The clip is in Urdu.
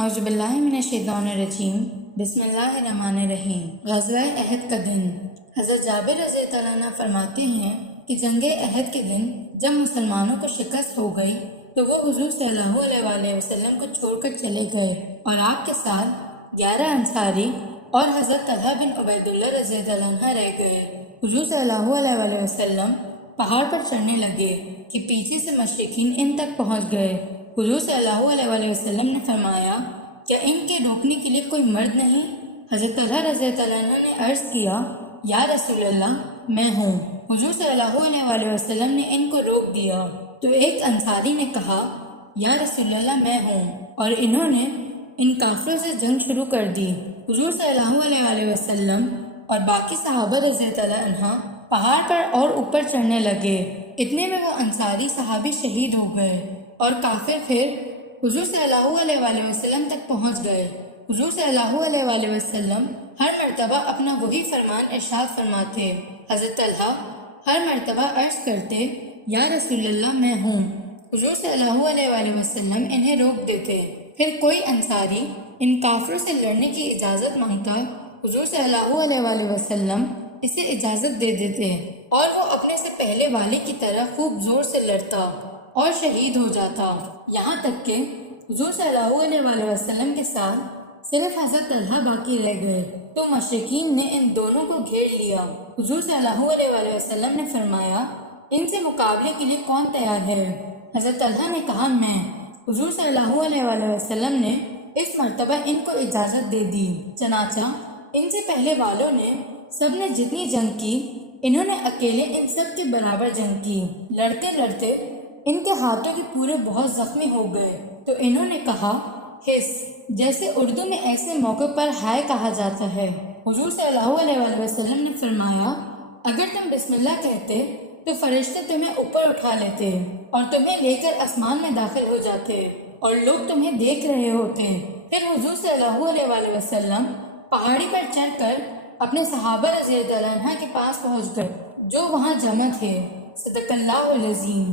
اعوذ باللہ من الشیطان الرجیم بسم اللہ الرحمن الرحیم۔ غزوہ احد کا دن۔ حضرت جابر رضی اللہ عنہ فرماتے ہیں کہ جنگ احد کے دن جب مسلمانوں کو شکست ہو گئی تو وہ حضور صلی اللہ علیہ وآلہ وسلم کو چھوڑ کر چلے گئے اور آپ کے ساتھ 11 انصاری اور حضرت طلحہ بن عبید اللہ رضی اللہ عنہ رہ گئے۔ حضور صلی اللہ علیہ وآلہ وسلم پہاڑ پر چڑھنے لگے کہ پیچھے سے مشرکین ان تک پہنچ گئے۔ حضور صلی اللہ علیہ وآلہ وسلم نے فرمایا، کیا ان کے روکنے کے لیے کوئی مرد نہیں؟ حضرت طلحہ رضی اللہ عنہ نے عرض کیا، یا رسول اللہ میں ہوں۔ حضور صلی اللہ علیہ وآلہ وسلم نے ان کو روک دیا تو ایک انصاری نے کہا، یا رسول اللہ میں ہوں، اور انہوں نے ان کافروں سے جنگ شروع کر دی۔ حضور صلی اللہ علیہ وآلہ وسلم اور باقی صحابہ رضی اللہ عنہ پہاڑ پر اور اوپر چڑھنے لگے۔ اتنے میں وہ انصاری صحابی شہید ہو گئے اور کافر پھر حضور صلی اللہ علیہ وآلہ وسلم تک پہنچ گئے۔ حضور صلی اللہ علیہ وآلہ وسلم ہر مرتبہ اپنا وہی فرمان ارشاد فرماتے۔ حضرت طلحہ ہر مرتبہ عرض کرتے، یا رسول اللہ میں ہوں۔ حضور صلی اللہ علیہ وآلہ وسلم انہیں روک دیتے۔ پھر کوئی انصاری ان کافروں سے لڑنے کی اجازت مانگتا، حضور صلی اللہ علیہ وآلہ وسلم اسے اجازت دے دیتے اور وہ اپنے سے پہلے والے کی طرح خوب زور سے لڑتا اور شہید ہو جاتا، یہاں تک کہ حضور صلی اللہ علیہ وآلہ وسلم کے ساتھ صرف حضرت طلحہ باقی رہ گئے تو مشرکین نے ان دونوں کو گھیر لیا۔ حضور صلی اللہ علیہ وآلہ وسلم نے فرمایا، ان سے مقابلے کے لیے کون تیار ہے؟ حضرت طلحہ نے کہا، میں۔ حضور صلی اللہ علیہ وآلہ وسلم نے اس مرتبہ ان کو اجازت دے دی۔ چنانچہ ان سے پہلے والوں نے سب نے جتنی جنگ کی، انہوں نے اکیلے ان سب کے برابر جنگ کی۔ لڑتے لڑتے ان کے ہاتھوں کے پورے بہت زخمی ہو گئے تو انہوں نے کہا، حس، جیسے اردو میں ایسے موقع پر ہائے کہا جاتا ہے۔ حضور صلی اللہ علیہ وآلہ وسلم نے فرمایا، اگر تم بسم اللہ کہتے تو فرشتے تمہیں اوپر اٹھا لیتے اور تمہیں لے کر آسمان میں داخل ہو جاتے اور لوگ تمہیں دیکھ رہے ہوتے۔ پھر حضور صلی اللہ علیہ وآلہ وسلم پہاڑی پر چڑھ کر اپنے صحابہ رضی اللہ عنہ کے پاس پہنچ گئے جو وہاں جمع تھے۔ صدق اللہ العظیم۔